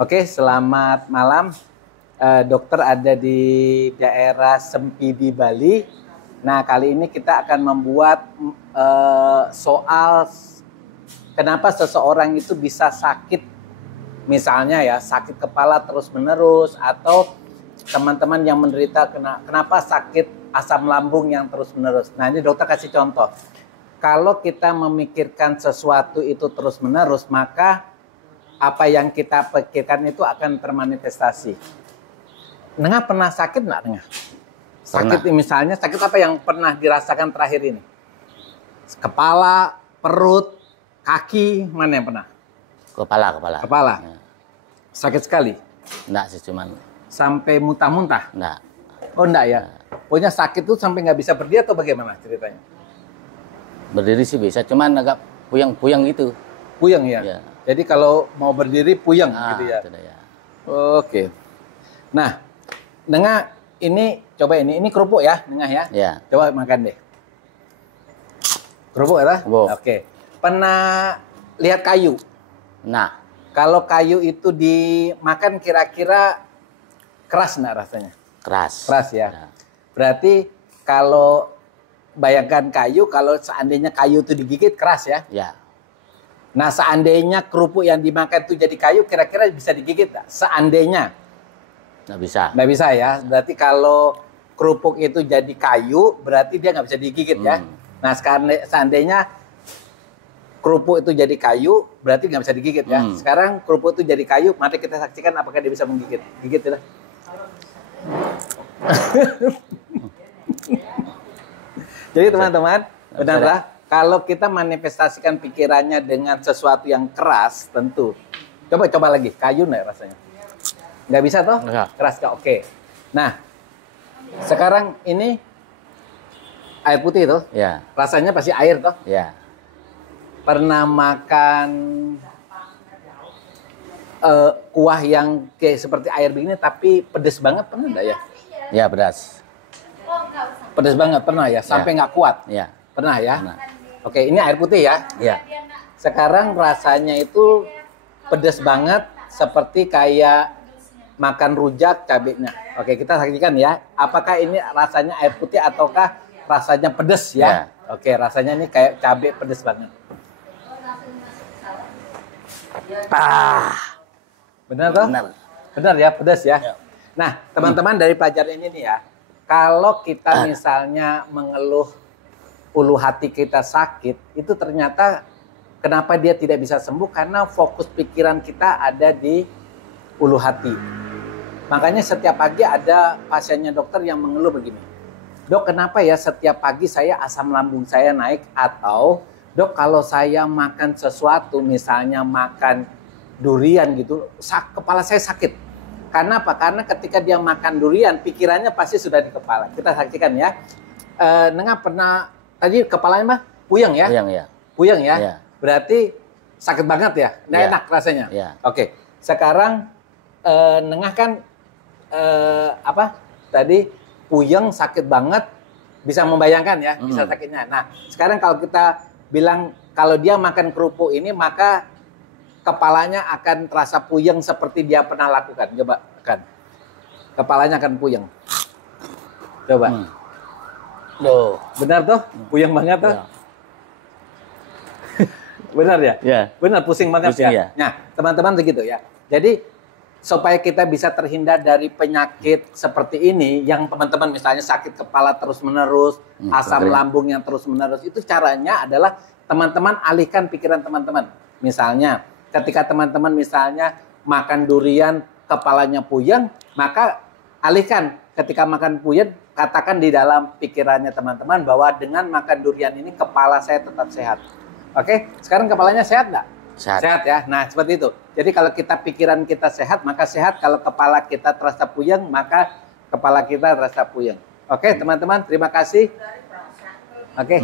Oke, selamat malam. Dokter ada di daerah Sempidi, Bali. Nah, kali ini kita akan membuat soal kenapa seseorang itu bisa sakit, misalnya ya, sakit kepala terus-menerus, atau teman-teman yang menderita kenapa sakit asam lambung yang terus-menerus. Nah, ini dokter kasih contoh. Kalau kita memikirkan sesuatu itu terus-menerus, maka apa yang kita pikirkan itu akan termanifestasi. Nengah pernah sakit nggak, Nengah? Sakit misalnya, sakit apa yang pernah dirasakan terakhir ini? Kepala, perut, kaki, mana yang pernah? Kepala. Ya. Sakit sekali? Enggak sih, cuman. Sampai muntah-muntah? Enggak. Oh enggak ya? Pokoknya sakit tuh sampai nggak bisa berdiri atau bagaimana ceritanya? Berdiri sih bisa, cuman agak puyeng-puyeng gitu. Puyeng ya? Ya. Jadi kalau mau berdiri puyeng gitu ya? Ya. Oke. Nah, Nengah ini coba ini kerupuk ya, Nengah ya? Ya. Coba makan deh. Kerupuk ya? Oke. Pernah lihat kayu? Nah. Kalau kayu itu dimakan kira-kira keras nggak rasanya? Keras. Keras ya? Ya. Berarti kalau bayangkan kayu, kalau seandainya kayu itu digigit keras ya? Ya. Nah, seandainya kerupuk yang dimakan itu jadi kayu, kira-kira bisa digigit nggak? Seandainya? Nggak bisa. Nggak bisa ya? Berarti kalau kerupuk itu jadi kayu, berarti dia nggak bisa digigit ya? Nah, seandainya kerupuk itu jadi kayu, berarti nggak bisa digigit ya? Sekarang kerupuk itu jadi kayu, mari kita saksikan apakah dia bisa menggigit. Gigit ya? Jadi teman-teman, benarlah kalau kita manifestasikan pikirannya dengan sesuatu yang keras, tentu. Coba lagi, kayu nggak rasanya? Nggak bisa toh? Nggak. Keras kok, oke. Nah, sekarang ini air putih toh? Ya. Rasanya pasti air toh? Ya. Pernah makan kuah yang kayak seperti air begini tapi pedes banget, pernah nggak ya? Ya, pedas. Pedes banget, pernah ya? Sampai nggak kuat? Ya. Pernah ya? Pernah. Oke, ini air putih ya? Ya. Sekarang rasanya itu pedes banget, seperti kayak makan rujak cabenya. Oke, kita saksikan ya. Apakah ini rasanya air putih ataukah rasanya pedes ya? Oke, rasanya ini kayak cabai pedes banget. Benar toh? Benar ya, pedas ya. Nah, teman-teman dari pelajaran ini nih ya, kalau kita misalnya mengeluh ulu hati kita sakit, itu ternyata kenapa dia tidak bisa sembuh? Karena fokus pikiran kita ada di ulu hati. Makanya setiap pagi ada pasiennya dokter yang mengeluh begini. Dok, kenapa ya setiap pagi saya asam lambung saya naik? Atau, dok, kalau saya makan sesuatu, misalnya makan durian gitu, kepala saya sakit. Karena apa? Karena ketika dia makan durian, pikirannya pasti sudah di kepala. Kita saksikan ya. Nengah pernah, tadi kepalanya mah puyeng ya? Puyeng ya. Puyeng ya? Ya. Berarti sakit banget ya? Nggak enak rasanya? Ya. Oke. Sekarang Nengah kan tadi puyeng, sakit banget, bisa membayangkan ya, bisa sakitnya. Nah, sekarang kalau kita bilang kalau dia makan kerupuk ini, maka kepalanya akan terasa puyeng seperti dia pernah lakukan. Coba kan, kepalanya akan puyeng. Coba. Loh, benar tuh? Puyeng banget tuh? Ya. Benar ya? Ya. Benar, pusing banget pusing, ya? Nah, teman-teman begitu ya. Jadi, supaya kita bisa terhindar dari penyakit seperti ini, yang teman-teman misalnya sakit kepala terus-menerus, asam lambung yang terus-menerus, itu caranya adalah teman-teman alihkan pikiran teman-teman. Misalnya, ketika teman-teman misalnya makan durian, kepalanya puyeng, maka alihkan ketika makan puyeng, katakan di dalam pikirannya teman-teman bahwa dengan makan durian ini kepala saya tetap sehat. Oke, sekarang kepalanya sehat nggak? Sehat ya. Nah, seperti itu. Jadi kalau kita pikiran kita sehat, maka sehat. Kalau kepala kita terasa puyeng, maka kepala kita terasa puyeng. Oke, teman-teman, terima kasih. Oke.